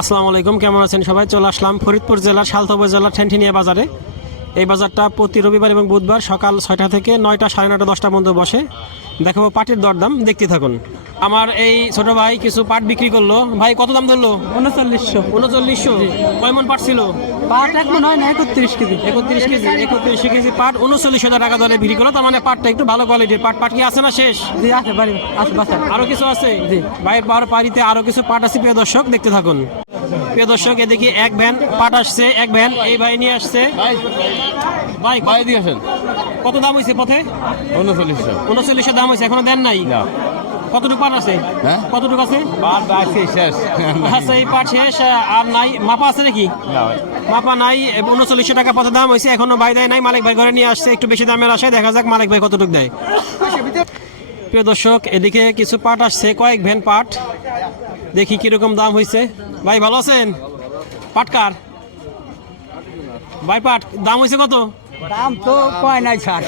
আসসালামু আলাইকুম কেমন আছেন সবাই? চলে আসলাম ফরিদপুর জেলার সালথা জেলার ঠেনঠিনিয়া বাজারে। এই বাজারটা প্রতি রবিবার এবং বুধবার সকাল ছয়টা থেকে নয়টা সাড়ে নয়টা দশটা পর্যন্ত বসে। দেখাবো পাটের দরদাম দেখতে থাকুন। আমার এই ছোট ভাই কিছু পাট বিক্রি করল। ভাই কত দাম ধরলো? উনচল্লিশশো। উনচল্লিশশো। কয় মন পাট ছিল? পাট এক মনে হয় না একত্রিশ কেজি। একত্রিশ কেজি একত্রিশ কেজি পাট। উনচল্লিশ হাজার টাকা ধরে বিক্রি করল। তার মানে পাটটা একটু ভালো কোয়ালিটির পাট পাট কি আছে না শেষ? জি আছে বাড়ি আছে বাসায় আরও কিছু আছে? জি। পাহাড় পাড়িতে আরও কিছু পাট আছে প্রিয় দর্শক দেখতে থাকুন। প্রিয় দর্শক এদিকে এক ভ্যান পাট আসছে এক ভ্যান এই ভাই নিয়ে আসছে। ভাই বাই দিয়েছেন। কত দাম হয়েছে পথে? উনচল্লিশশো উনচল্লিশের দাম হয়েছে এখনও দেন নাই? কতটুকু পাট আছে? হ্যাঁ? কতটুকু আছে? বাদ আছে শেষ। আচ্ছা এই পাট শেষ আর নাই। মাপা আছে নাকি? মাপা নাই উনচল্লিশশো টাকা পথে দাম হয়েছে এখনও বাই দেয় নাই মালিক ভাই ঘরে নিয়ে আসছে একটু বেশি দামের আসে দেখা যাক মালিক ভাই কতটুকু দেয়। প্রিয় দর্শক এদিকে কিছু পাট আসছে কয়েক ভ্যান পাট। দেখি কীরকম দাম হয়েছে ভাই ভালো আছেন? পাটকার ভাই পাট দাম হয়েছে কত? দাম তো কয় নাই ছাড়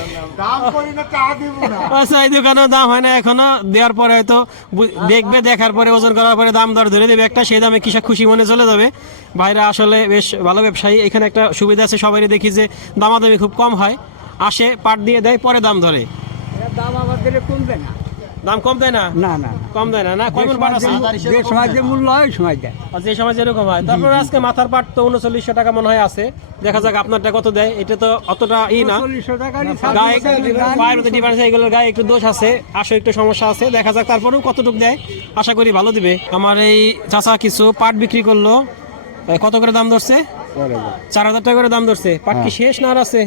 আচ্ছা এই দোকানেও দাম হয় না এখনও। দেওয়ার পরে হয়তো দেখবে দেখার পরে ওজন করার পরে দাম দর ধরে দেবে। একটা সেই দামে কৃষক খুশি মনে চলে যাবে। বাইরে আসলে বেশ ভালো ব্যবসায়ী। এখানে একটা সুবিধা আছে সবারই দেখি যে দামাদামি খুব কম হয়। আসে পাট দিয়ে দেয় পরে দাম ধরে। দাম আবার দিলে কমবে না। দাম কম দেয় না? না না কম দেয় না না? কয় মণ পাট আছে যে সময় যে মূল্য হয় সময় দেয়। আর যে সময় যেরকম হয়। তারপরে আজকে মাথার পাট তো উনচল্লিশশো টাকা মনে হয় আছে। দেখা যাক আপনারটা কত দেয়। এটা তো অতটা ই না। গায়ে পায়ের মধ্যে ডিফারেন্স এগুলোর গায়ে একটু দোষ আছে। আসো একটু সমস্যা আছে। দেখা যাক তারপরেও কতটুকু দেয়। আশা করি ভালো দিবে। আমার এই চাচা কিছু পাট বিক্রি করল। কত করে দাম ধরছে? চার হাজার টাকা করে দাম ধরছে। পাট কি শেষ না আর আছে?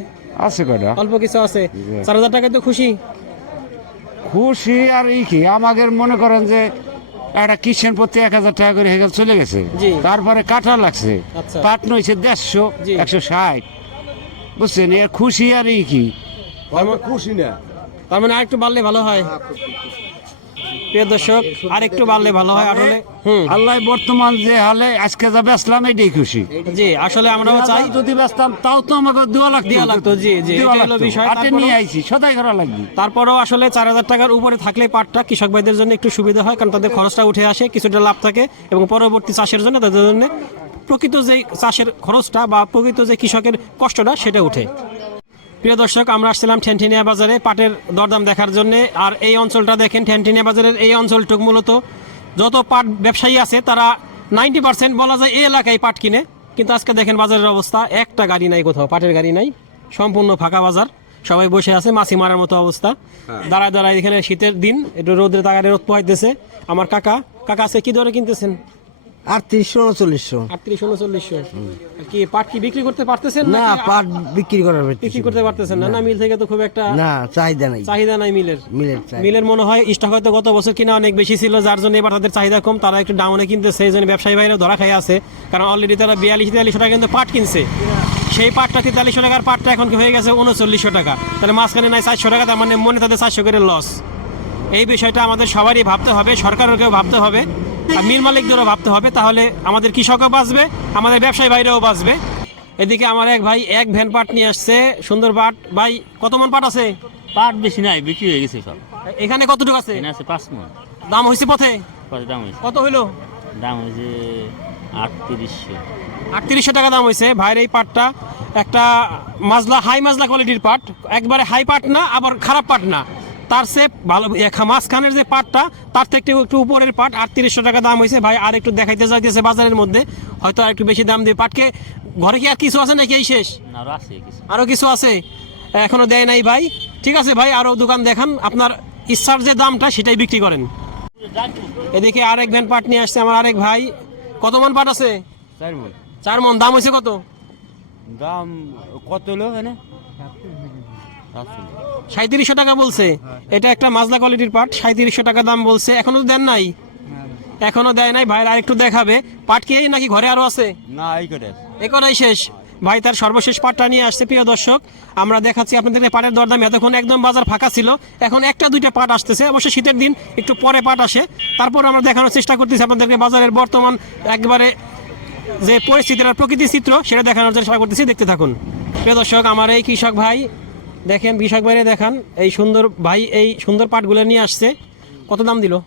আছে কটা অল্প কিছু আছে। চার হাজার টাকায় তো খুশি। খুশি আর ই কি? আমাদের মনে করেন যে একটা কিষেন প্রতি এক হাজার টাকা করে হেগেল চলে গেছে। তারপরে কাটা লাগছে। আচ্ছা। পাট নইছে দেড়শো একশো ষাট। বুঝছেন? এর খুশি আর ই কি? খুশি না। তার মানে আরেকটু বাড়লে ভালো হয়। প্রিয় দর্শক আরেকটু বাড়লে ভালো হয় আসলে। আল্লাহ বর্তমান যে হালে আজকে যা বেচলাম এটাই খুশি। জি আসলে আমরাও চাই। যদি বেচতাম তাও তো আমাকে দেওয়া লাগতো। দেওয়া লাগতো, জি, জি, এটা হলো বিষয়। নিয়ে আইছি সদাই করা লাগবে। তারপরেও আসলে চার হাজার টাকার উপরে থাকলে পাটটা কৃষক ভাইদের জন্য একটু সুবিধা হয় কারণ তাদের খরচটা উঠে আসে কিছুটা লাভ থাকে এবং পরবর্তী চাষের জন্য তাদের জন্য প্রকৃত যে চাষের খরচটা বা প্রকৃত যে কৃষকের কষ্টটা সেটা উঠে। প্রিয় দর্শক আমরা আসছিলাম ঠ্যানঠিনিয়া বাজারে পাটের দরদাম দেখার জন্য। আর এই অঞ্চলটা দেখেন ঠ্যানঠিনিয়া বাজারের এই অঞ্চলটুক মূলত যত পাট ব্যবসায়ী আছে তারা নাইনটি পার্সেন্ট বলা যায় এই এলাকায় পাট কিনে। কিন্তু আজকে দেখেন বাজারের অবস্থা একটা গাড়ি নাই কোথাও পাটের গাড়ি নাই। সম্পূর্ণ ফাঁকা বাজার সবাই বসে আছে মাছি মারার মতো অবস্থা। দাঁড়ায় দাঁড়ায় এখানে শীতের দিন একটু রোদ্রে তাগারে রোদ পোহাইতেছে। আমার কাকা কাকা আছে কি দরে কিনতেছেন? আটত্রিশশো উনচল্লিশশো। আটত্রিশ উনচল্লিশশো। কি পাট কি বিক্রি করতে পারতেছেন না পাট বিক্রি করার বিক্রি করতে পারতেছেন না? না। মিল থেকে তো খুব একটা না চাহিদা নাই। চাহিদা নাই মিলের। মিলের মিলের মনে হয় স্টক হয়তো গত বছর কিনা অনেক বেশি ছিল যার জন্য এবার তাদের চাহিদা কম তারা একটু ডাউনে কিনতেছে এই জন্য ব্যবসায়ী ভাইরা ধরা খাই আছে। কারণ অলরেডি তারা বিয়াল্লিশ তেয়াল্লিশশো টাকা কিন্তু পাট কিনছে। সেই পাটটা তেতাল্লিশশো টাকার পাটটা এখন হয়ে গেছে উনচল্লিশশো টাকা। তাহলে মাঝখানে নাই চারশো টাকা তার মানে মনে তাদের চারশো করে লস এই বিষয়টা আমাদের সবারই ভাবতে হবে সরকারকেও ভাবতে হবে। আর মিল মালিকদেরও ভাবতে হবে তাহলে আমাদের কৃষকও বাঁচবে আমাদের ব্যবসায়ী ভাইরাও বাঁচবে। এদিকে আমার এক ভাই এক ভ্যান পাট নিয়ে আসছে সুন্দর পাট। ভাই কত মন পাট আছে? পাট বেশি নাই বিক্রি হয়ে গেছে সব। এখানে কতটুকু আছে? আছে পাঁচ মন। দাম হয়েছে পথে? দাম হয়েছে। কত হইল? দাম হয়েছে আটত্রিশশো। আটত্রিশশো টাকা দাম হয়েছে। ভাইয়ের এই পাটটা একটা মাজলা হাই মাজলা কোয়ালিটির পাট। একবারে হাই পাট না আবার খারাপ পাট না। তার সে ভালো মাঝখানের যে পাটটা তার থেকে একটু উপরের পাট আটত্রিশশো টাকা দাম হয়েছে। ভাই আর একটু দেখাইতে যাইতেছে বাজারের মধ্যে হয়তো আর একটু বেশি দাম দিয়ে পাটকে। ঘরে কি আর কিছু আছে নাকি এই শেষ? আরও আরও কিছু। আছে? এখনও দেয় নাই ভাই। ঠিক আছে ভাই আরও দোকান দেখান। আপনার ইচ্ছার যে দামটা সেটাই বিক্রি করেন। এদিকে আরেক ভ্যান পাট নিয়ে আসছে আমার আরেক ভাই। কত মন পাট আছে? চার মন। চার মন। দাম হয়েছে কত? দাম কত হলো এখানে? সাঁত্রিশশো টাকা বলছে। এটা একটা মাজলা কোয়ালিটির পাট সাঁত্রিশশো টাকা দাম বলছে। এখনও দেন নাই। এখনও দেয় নাই। ভাই আর একটু দেখাবে। পাট কি এই নাকি ঘরে আরও আছে? না এই করে এ শেষ। ভাই তার সর্বশেষ পাটটা নিয়ে আসছে প্রিয় দর্শক। আমরা দেখাচ্ছি আপনাদের পাটের দরদাম। এতক্ষণ একদম বাজার ফাঁকা ছিল। এখন একটা দুইটা পাট আসতেছে। অবশ্য শীতের দিন একটু পরে পাট আসে। তারপর আমরা দেখানোর চেষ্টা করতেছি আপনাদেরকে বাজারের বর্তমান একবারে যে পরিস্থিতির আর প্রকৃতির চিত্র সেটা দেখানোর চেষ্টা করতেছি। দেখতে থাকুন। প্রিয় দর্শক আমার এই কৃষক ভাই দেখেন কৃষক ভাইরে দেখান এই সুন্দর ভাই এই সুন্দর পাটগুলো নিয়ে আসছে। কত দাম দিল?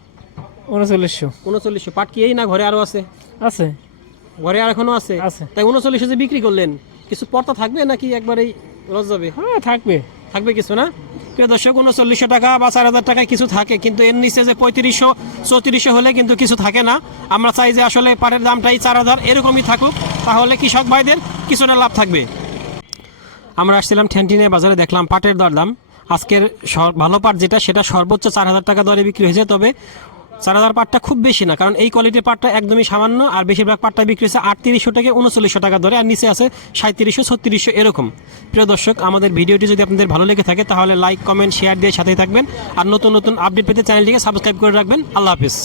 উনচল্লিশশো। উনচল্লিশশো। পাট কি এই না ঘরে আরও আছে? আছে। ঘরে আর এখনও আছে? আছে। তাই উনচল্লিশে যে বিক্রি করলেন কিছু পর্তা থাকবে নাকি একবারেই লস যাবে? হ্যাঁ থাকবে। থাকবে কিছু না? প্রিয় দর্শক উনচল্লিশশো টাকা বা চার হাজার টাকায় কিছু থাকে কিন্তু এর নিচে যে পঁয়ত্রিশশো চৌত্রিশশো হলে কিন্তু কিছু থাকে না। আমরা চাই যে আসলে পাটের দামটাই চার হাজার এরকমই থাকুক। তাহলে কৃষক ভাইদের কিছুটা লাভ থাকবে। আমরা আসছিলাম ঠ্যান্টিনে বাজারে, দেখলাম পাটের দরদাম। আজকের ভালো পাট যেটা, সেটা সর্বোচ্চ চার হাজার টাকা দরে বিক্রি হয়েছে, তবে চার হাজার পাটটা খুব বেশি না, কারণ এই কোয়ালিটির পাটটা একদমই সামান্য, আর বেশিরভাগ পাটটা বিক্রি হয়েছে আটত্রিশশো থেকে উনচল্লিশশো টাকা দরে, আর নিচে আছে সাঁত্রিশশো ছত্রিশশো এরকম। প্রিয় দর্শক, আমাদের ভিডিওটি যদি আপনাদের ভালো লেগে থাকে, তাহলে লাইক, কমেন্ট, শেয়ার দিয়ে সাথেই থাকবেন, আর নতুন নতুন আপডেট পেতে চ্যানেলটিকে সাবস্ক্রাইব করে রাখবেন। আল্লাহ হাফিজ।